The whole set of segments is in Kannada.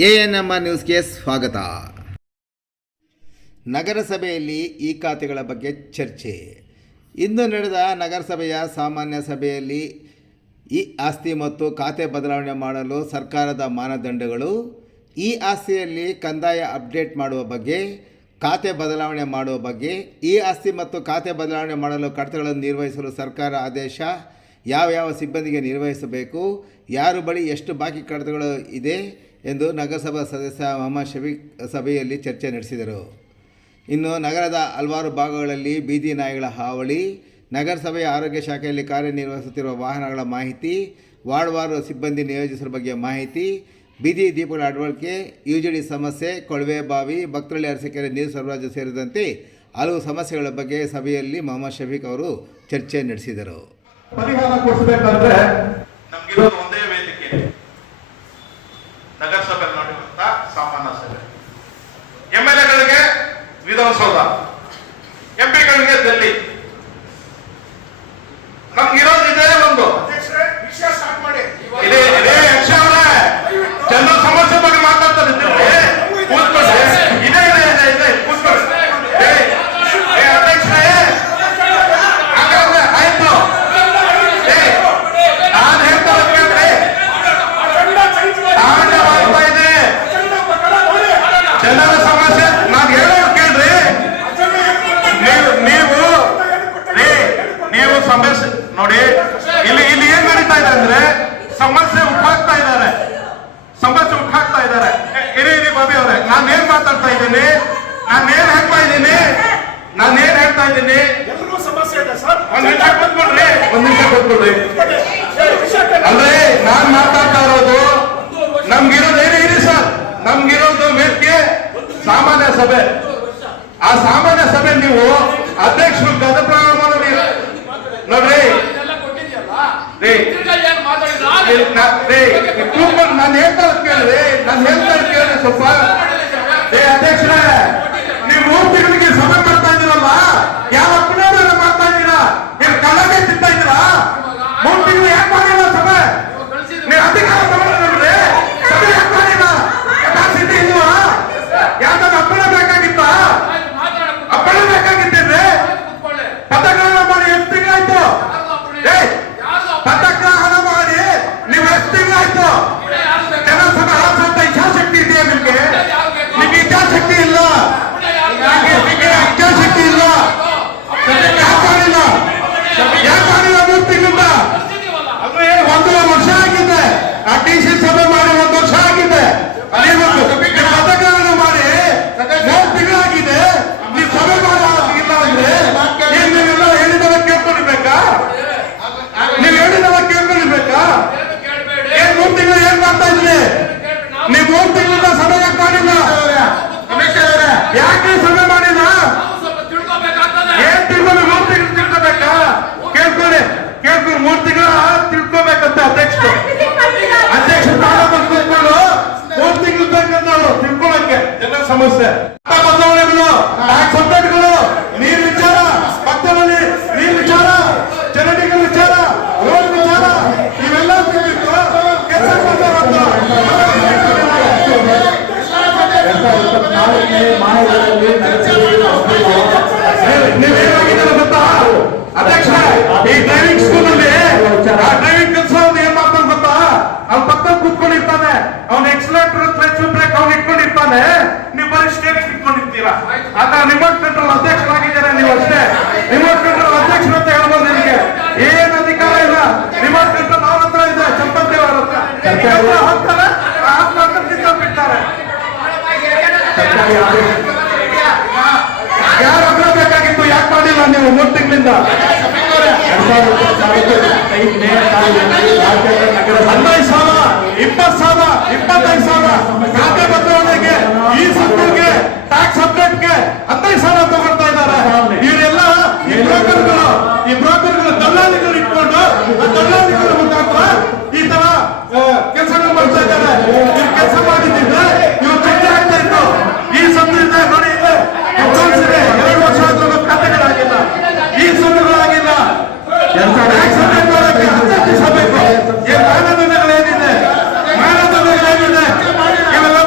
ಎ ಎನ್ ಎಂ ಆರ್ ನ್ಯೂಸ್ಗೆ ಸ್ವಾಗತ. ನಗರಸಭೆಯಲ್ಲಿ ಈ ಖಾತೆಗಳ ಬಗ್ಗೆ ಚರ್ಚೆ. ಇಂದು ನಡೆದ ನಗರಸಭೆಯ ಸಾಮಾನ್ಯ ಸಭೆಯಲ್ಲಿ ಈ ಆಸ್ತಿ ಮತ್ತು ಖಾತೆ ಬದಲಾವಣೆ ಮಾಡಲು ಸರ್ಕಾರದ ಮಾನದಂಡಗಳು, ಈ ಆಸ್ತಿಯಲ್ಲಿ ಕಂದಾಯ ಅಪ್ಡೇಟ್ ಮಾಡುವ ಬಗ್ಗೆ, ಖಾತೆ ಬದಲಾವಣೆ ಮಾಡುವ ಬಗ್ಗೆ, ಈ ಆಸ್ತಿ ಮತ್ತು ಖಾತೆ ಬದಲಾವಣೆ ಮಾಡಲು ಕಡತಗಳನ್ನು ನಿರ್ವಹಿಸಲು ಸರ್ಕಾರ ಆದೇಶ ಯಾವ ಯಾವ ಸಿಬ್ಬಂದಿಗೆ ನಿರ್ವಹಿಸಬೇಕು, ಯಾರು ಬಳಿ ಎಷ್ಟು ಬಾಕಿ ಕಡತಗಳು ಇದೆ ಎಂದು ನಗರಸಭಾ ಸದಸ್ಯ ಮಹಮ್ಮದ್ ಶಫೀಕ್ ಸಭೆಯಲ್ಲಿ ಚರ್ಚೆ ನಡೆಸಿದರು. ಇನ್ನು ನಗರದ ಹಲವಾರು ಭಾಗಗಳಲ್ಲಿ ಬೀದಿ ನಾಯಿಗಳ ಹಾವಳಿ, ನಗರಸಭೆಯ ಆರೋಗ್ಯ ಶಾಖೆಯಲ್ಲಿ ಕಾರ್ಯನಿರ್ವಹಿಸುತ್ತಿರುವ ವಾಹನಗಳ ಮಾಹಿತಿ ವಾರ್ಡ್ವಾರು ಸಿಬ್ಬಂದಿ ನಿಯೋಜಿಸುವ ಬಗ್ಗೆ ಮಾಹಿತಿ, ಬೀದಿ ದೀಪಗಳ ಅಳವಡಿಕೆ ಯು ಜಿ ಡಿ ಸಮಸ್ಯೆ, ಕೊಳವೆ ಬಾವಿ ಭಕ್ತರಳ್ಳಿ ಅರಸಕೆರೆ ನೀರು ಸರಬರಾಜು ಸೇರಿದಂತೆ ಹಲವು ಸಮಸ್ಯೆಗಳ ಬಗ್ಗೆ ಸಭೆಯಲ್ಲಿ ಮೊಹಮ್ಮದ್ ಶಫೀಕ್ ಅವರು ಚರ್ಚೆ ನಡೆಸಿದರು ಪರಿಹಾರ ಕೊಡಿಸಬೇಕಂದ್ರೆ ನಮ್ಗಿರೋದು ಒಂದೇ ವೇದಿಕೆ ನಗರಸಭೆ ನಡೆಯುವಂತ ಸಾಮಾನ್ಯ ಸಭೆ ಎಂ ಎಲ್ ಎಗಳಿಗೆ ವಿಧಾನಸೌಧ ಎಂ ಪಿಗಳಿಗೆ ಡೆಲ್ಲಿ ನಮ್ಗಿರೋದು ಇದೇ ಒಂದು ವಿಷಯ ಸ್ಟಾರ್ಟ್ ಮಾಡಿ ಇದೇ ಇದೇ ಯಕ್ಷ ಅವರೇ ಜನರ ಸಮಸ್ಯೆ ಬಗ್ಗೆ ಮಾತಾಡ್ತಾರೆ ಇದ್ರಲ್ಲಿ. ಕೂತ್ಕೊಳ್ಳಿ ಇದೇ ಇದೆ ಇದೆ ಇದೆ ಕೂತ್ಕೊಳ್ಳಿ ಏ, ಏ, ಅಧ್ಯಕ್ಷರೇ ಹಾಗಾದ್ರೆ ಆಯ್ತು ಏ, ನಾನ್ ಹೇಳ್ತಾ ಇರೋದ್ ಕೇಳ್ರಿ. ತಾಂಡವಾಡ್ತಾ ಇದೆ ಜನರ ಸಮಸ್ಯೆ ನಾನ್ ಹೇಳೋದು ಕೇಳ್ರಿ ನೀವು ನೀವು ರೀ, ನೀವು ಸಮಸ್ಯೆ ನೋಡಿ ಇಲ್ಲಿ ಇಲ್ಲಿ ಏನ್ ನಡೀತಾ ಇದೆ ಅಂದ್ರೆ ಸಮಸ್ಯೆ ಉಟ್ಟಾಕ್ತಾ ಇದ್ದಾರೆ ಸಮಸ್ಯೆ ಉಟ್ಟಾಕ್ತಾ ಇದ್ದಾರೆ ಏ, ಇರಿ ಇರಿ ಬಾಬಿ ಅವರೇ ನಾನು ಏನ್ ಮಾತಾಡ್ತಾ ಇದ್ದೀನಿ ನಾನು ಏನ್ ಹೇಳ್ತಾ ಇದ್ದೀನಿ ನಾನು ಏನ್ ಹೇಳ್ತಾ ಇದ್ದೀನಿ ಎಲ್ರಿಗೂ ಸಮಸ್ಯೆ ಇದೆ ಸರ್. ಒಂದ್ ನಿಮಿಷ ಕೂತ್ಕೊಳ್ರಿ. ಒಂದ್ ನಿಮಿಷ ಕೂತ್ಕೊಳ್ರಿ. ಅಂದ್ರೆ ನಾನ್ ಮಾತಾಡ್ತಾ ಇರೋದು ನಮ್ಗಿರೋದು ಏನೇ ಇರಿ ಸರ್? ನಮ್ಗಿರೋದು ವೇದಿಕೆ ಸಾಮಾನ್ಯ ಸಭೆ. ಆ ಸಾಮಾನ್ಯ ಸಭೆ ನೀವು ಅಧ್ಯಕ್ಷರು ಗದ ಪ್ರಾರಂಭ ಮಾಡಿ ನೋಡ್ರಿ. ರೀ. ಇಲ್ಲಿ ನಾ- ರೀ, ಈ ಕೂತ್ಕೊಂಡು ನಾನು ಹೇಳ್ತಾ ಕೇಳಿ ಕೇಳ್ರಿ. ನಾನು ಹೇಳ್ತಾ ಕೇಳಿ ಕೇಳ್ರಿ ಸ್ವಲ್ಪ. ಏ ಅಧ್ಯಕ್ಷರೇ ನೀವು ಮೂರು ತಿಂಗಳಿಗೆ ಸಭೆ ಮಾಡ್ತಾ ಇದ್ದೀರಲ್ಲ ಯಾವ ಅಪರಾಧ ಮಾಡ್ತಾ ಇದ್ದೀರಾ ನೀವು ಕಳ್ಳಗೆ ತಿಂತಾ ಇದ್ದೀರಾ ಮೂರು ತಿಂಗಳು ಯಾಕೆ ಮಾಡಿಲ್ಲ ಸಭೆ ನೀವು ಅಧಿಕಾರ ತಗೊಂಡ್ರೆ ಸಭೆ ಯಾಕೆ ಮಾಡಿಲ್ಲ ಕೆಪಾಸಿಟಿ ಇಲ್ವಾ ಯಾವ್ದಾದ್ರು ಅಪ್ಪಳ ಬೇಕಾಗಿತ್ತಾ ಅಪ್ಪಳ ಬೇಕಾಗಿದ್ದೇನೆ ಪದಗ್ರಹಣ ಮಾಡಿ ಎಷ್ಟು ತಿಂಗಳಾಯ್ತು ಏ ಪದಗ್ರಹಣ ಮಾಡಿ ನೀವು ಎಷ್ಟು ತಿಂಗಳಾಯ್ತು ಜನಸಭೆ ಆಸಂತ ಇಚ್ಛಾಶಕ್ತಿ ಇದೆಯಾ ನಿಮ್ಗೆ ನಿಮ್ಗೆ ಇಚ್ಛಾಶಕ್ತಿ ಇಲ್ಲ ನಿಮ್ಗೆ ನಿಮ್ಗೆ ಇಚ್ಛಾಶಕ್ತಿ ಇಲ್ಲ ಯಾಕೆ ಮಾಡಿಲ್ಲ ಯಾಕೆ ಮಾಡಿಲ್ಲ ಮೂರು ತಿಂಗಳಿಂದ ಅಂದ್ರೆ ಒಂದು ವರ್ಷ ಆಗಿದೆ ಆ ಟಿ ಸಿ ಸಭೆ ಮಾಡಿ ಒಂದು ವರ್ಷ ಆಗಿದೆ ನೀವು ನೀವು ಪದಗ್ರಹಣ ಮಾಡಿ ಮೂರು ತಿಂಗಳಾಗಿದೆ ನೀವು ಸಭೆ ಮಾಡೋದಿಲ್ಲ ಅಂದ್ರೆ ಏನ್ ನೀವೆಲ್ಲ ಹೇಳಿದವ ಕೇಳ್ಕೊಂಡಿರ್ಬೇಕಾ ನೀವು ಹೇಳಿದವ ಕೇಳ್ಕೊಂಡಿರ್ಬೇಕಾ ಏನ್ ಮೂರು ತಿಂಗಳು ಏನ್ ಮಾಡ್ತಾ ಇದ್ರಿ ನೀವು ಮೂರು ತಿಂಗಳಿಂದ ಸಭೆ ಯಾಕೆ ಮಾಡಿಲ್ಲ ಯಾಕೆ ಸಭೆ ಮಾಡಿಲ್ಲ ಏನ್ ತಿಳ್ಕೊಂಡು ಮೂರ್ ತಿಂಗಳು ತಿಳ್ಕೊಬೇಕಾ? ಕೇಳ್ಕೊಳ್ಳಿ. ಕೇಳ್ಕೊಂಡು ಮೂರ್ ತಿಂಗಳ ತಿಳ್ಕೊಬೇಕಂತ ಅಧ್ಯಕ್ಷರು. ಅಧ್ಯಕ್ಷ ತಾಲೂಕು ತಿಳ್ಕೊಂಡು ಮೂರು ತಿಂಗಳು ಬೇಕಂತ ತಿಳ್ಕೊಳಕ್ಕೆ ಎಲ್ಲ ಸಮಸ್ಯೆ. ಯಾರು ಬೇಕಾಗಿತ್ತು? ಯಾಕೆ ಮಾಡಿಲ್ಲ ನೀವು ಮೂರು ತಿಂಗಳಿಂದ? ಹದಿನೈದು ಸಾವಿರ, ಇಪ್ಪತ್ತು ಸಾವಿರ, ಇಪ್ಪತ್ತೈದು ಸಾವಿರ. ಖಾತೆ ಬದಲಾವಣೆಗೆ ಈ ಸಂಘಕ್ಕೆ ಟ್ಯಾಕ್ಸ್ ಅಪ್ಡೇಟ್ಗೆ ಹದಿನೈದು ಸಾವಿರ ತಗೊಳ್ತಾ ಇದ್ದಾರೆ ಇವರೆಲ್ಲ ಈ ಬ್ರೋಕರ್ಗಳು ಈ ಬ್ರೋಕರ್ಗಳು ದಲ್ಲಾಳಿಗಳು ಇಟ್ಕೊಂಡು ಆ ದಲ್ಲಾಳಿಗಳ ಮುಖಾಂತರ ಈ ತರ ಕೆಲಸಗಳು ಮಾಡ್ತಾ ಇದ್ದಾರೆ ಇವ್ರು ಕೆಲಸ ಮಾಡಿದ್ರೆ ಇವ್ರು ಚಕ್ರ ಆಗ್ತಾ ಇತ್ತು ಈ ಸಂಘದಿಂದ ನೋಡಿ ಇದೆ ತೋರಿಸಿದೆ ಎರಡು ವರ್ಷ ಆದ್ರೂ ಖಾತೆಗಳಾಗಿಲ್ಲ ಈ ಸಂಘಗಳಾಗಿಲ್ಲ ಟ್ಯಾಕ್ಸ್ ಅಪ್ಡೇಟ್ ಮಾಡೋಕೆ ಹತ್ತು ದಿವಸ ಬೇಕು ಏನ್ ಮಾನದಂಡಗಳೇನಿದೆ ಮಾನದಂಡಗಳೇನಿದೆ ಇವೆಲ್ಲ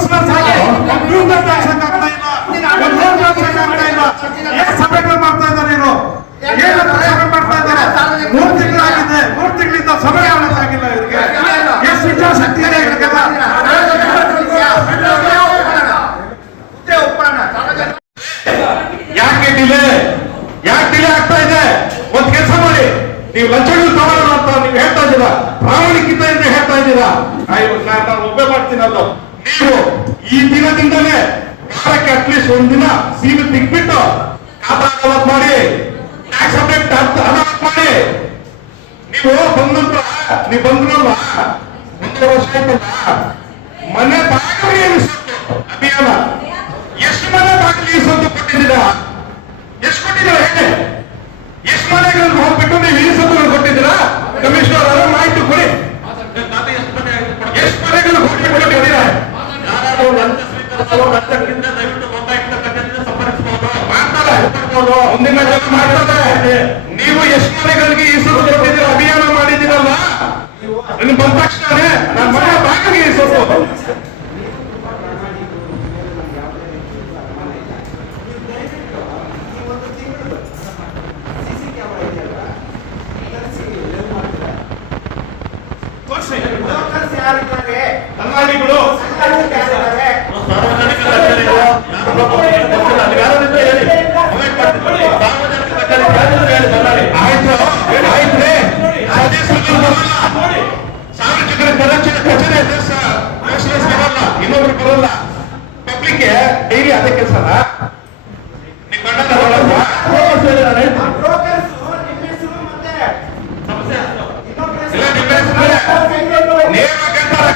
ಎಲ್ಲಿಂದ ಟ್ಯಾಕ್ಸನ್ ಆಗ್ತಾ ಇಲ್ಲ ಒಂದು ರೋಡ್ ಟ್ಯಾಕ್ಸನ್ ಆಗ್ತಾ ಇಲ್ಲ ಏನ್ ಸಭೆಗಳು ಮಾಡ್ತಾ ಇದ್ದಾರೆ ಇವರು. ಏನಂತ ಸಭೆ ಮಾಡ್ತಾ ಇದ್ದಾರೆ. ಮೂರು ತಿಂಗಳಾಗಿದೆ. ಮೂರು ತಿಂಗಳಿಂದ ಸಭೆ ಆಗಿಲ್ಲ ಇವರಿಗೆ. ಎಷ್ಟು ಇಚ್ಛಾಶಕ್ತಿ ಇದೆ ಇವರಿಗೆಲ್ಲ ಯಾಕೆ ಡಿಲೇ ಯಾಕೆ ಡಿಲೇ ಆಗ್ತಾ ಇದೆ? ಒಂದ್ ಕೆಲಸ ಮಾಡಿ. ನೀವು ಲಂಚಗಳು ತಗೊಳ್ಳೋಣ ಅಂತ ನೀವು ಹೇಳ್ತಾ ಇದ್ದೀರಾ? ಪ್ರಾಮಾಣಿಕತೆ ಅಂತ ಹೇಳ್ತಾ ಇದ್ದೀರಾ? ನಾನು ಒಬ್ಬೇ ಮಾಡ್ತೀನಲ್ಲ. ನೀವು ಈ ದಿನದಿಂದಲೇ ವಾರಕ್ಕೆ ಅಟ್ಲೀಸ್ಟ್ ಒಂದಿನ ಸೀಲು ತೆಗ್ಬಿಟ್ಟು ಖಾತಾ ಮಾಡಿ ಟ್ಯಾಕ್ಸ್ ಅಪ್ಡೇಟ್ ಅದಾವತ್ ಮಾಡಿ. ನೀವು ಬಂದಂತ ನೀವು ಬಂದ್ರಲ್ಲ ಒಂದು ವರ್ಷ ಆಯ್ತಲ್ಲ? ಮನೆ ಬಾಗಿಲಿಗೆ ಇಳಿಸೋದು ಅಭಿಯಾನ. ಎಷ್ಟು ಮನೆ ಬಾಗಿಲಿಗೆ ಇಳಿಸೋದು ಕೊಟ್ಟಿದ್ದೀರಾ? ಎಷ್ಟು ಕೊಟ್ಟಿದ್ದೀರಾ ಹೇಳಿ ಎಷ್ಟು ಮನೆಗಳನ್ನು ಹೋಗ್ಬಿಟ್ಟು ನೀವು ಇಳಿಸೋದು ಅದೇ ಕೆಲಸನ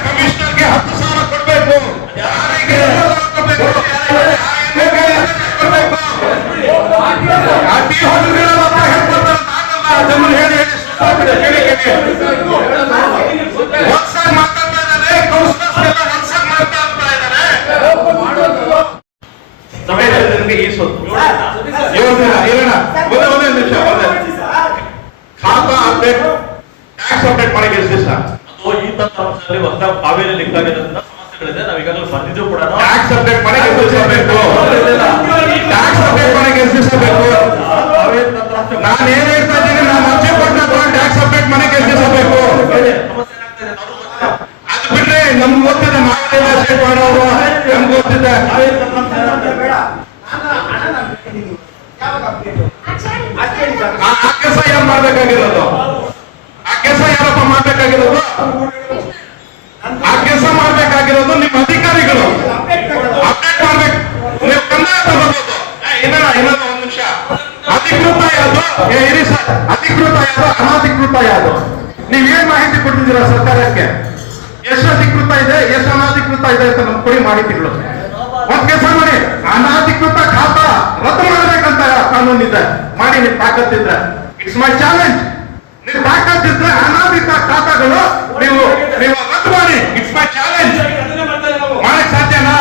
ಕಮಿಷನರ್ಗೆ ಹತ್ತು ಸಾವಿರ ಕೊಡ್ಬೇಕು. ಯಾರಿಗೆ ಕೊಡ್ಬೇಕು? ಯಾರಿಗೆ ಕೊಡ್ಬೇಕು? ಆ ಟೀ ಹೋಟೆಲ್ಗಳ ಹತ್ರ ಹೇಳ್ಕೊಡ್ತಾರೆ, ನಾನಲ್ಲ, ಜನರು ಹೇಳಿ ಹೇಳಿ ಸುಸ್ತಾಗ್ಬಿಟ್ಟೆ, ಕೇಳಿ ಕೇಳಿ. ಒಂದ್ಸಾರಿ ಮಾತಾಡ್ತಾ ಇದ್ದಾರೆ, ಕೌನ್ಸಿಲರ್ಸ್ಗೆಲ್ಲ ಒಂದ್ಸಾರಿ ಮಾತಾಡ್ತಾ ಇದ್ದಾರೆ. ಸಭೆಯಲ್ಲಿ ಜನರಿಗೆ ಈ ಸೊತ್ತು. ಯೋಜನೆ, ಇರೋಣ. ಒಂದೇ ಒಂದೇ ನಿಮಿಷ ಒಂದೇ ಖಾತಾ ಅಪ್ಡೇಟ್ ಟ್ಯಾಕ್ಸ್ ಅಪ್ಡೇಟ್ ದಿವಸ ಈ ತಂತ್ರಾಂಶದಲ್ಲಿ ಹೊಸ ಕಾವೇರಿ ಲಿಂಕ್ ಆಗಿರೋದ್ರಿಂದ ಸಮಸ್ಯೆಗಳಿದೆ. ನಾವು ಈಗಾಗಲೇ ಬಂದಿದ್ದು ಕೂಡ ಟ್ಯಾಕ್ಸ್ ಸಬ್ಜೆಕ್ಟ್ ಮಾಡಕ್ಕೆ ಟ್ಯಾಕ್ಸ್ ಅಪ್ಡೇಟ್ ಮಾಡಕ್ಕೆ ಎಷ್ಟು ದಿವಸ ಬೇಕು ಕಾವೇರಿ ತಂತ್ರಾಂಶ ನಾನು ಏನ್ ಹೇಳ್ತಾ ಇದ್ದೀನಿ ನಾನು ಇರಿ ಸರ್. ಅಧಿಕೃತ ಯಾವ್ದು ಅನಾಧಿಕೃತ ಯಾವ್ದು ನೀವೇನ್ ಮಾಹಿತಿ ಕೊಡ್ತಿದ್ದೀರಾ ಸರ್ಕಾರಕ್ಕೆ? ಎಷ್ಟು ಅಧಿಕೃತ ಇದೆ ಎಷ್ಟು ಅನಾಧಿಕೃತ ಇದೆ ಅಂತ ನಮ್ಗೆ ಕೊಡಿ ಮಾಹಿತಿಗಳು ಕೆಲಸ ಮಾಡಿ. ಅನಾಧಿಕೃತ ಖಾತಾ ರದ್ದು ಮಾಡ್ಬೇಕಂತ ಕಾನೂನಿದೆ. ಮಾಡಿ ನಿಮ್ ತಾಕತ್ತಿದ್ರೆ ಇಟ್ಸ್ ಮೈ ಚಾಲೆಂಜ್ ನೀವು ತಾಕತ್ತಿದ್ರೆ ಅನಾಧಿಕ ಖಾತಾಗಳು ನೀವು ನೀವು ರದ್ದು ಮಾಡಿ. ಇಟ್ಸ್ ಮೈ ಚಾಲೆಂಜ್ ಮಾಡಕ್ ಸಾಧ್ಯನಾ?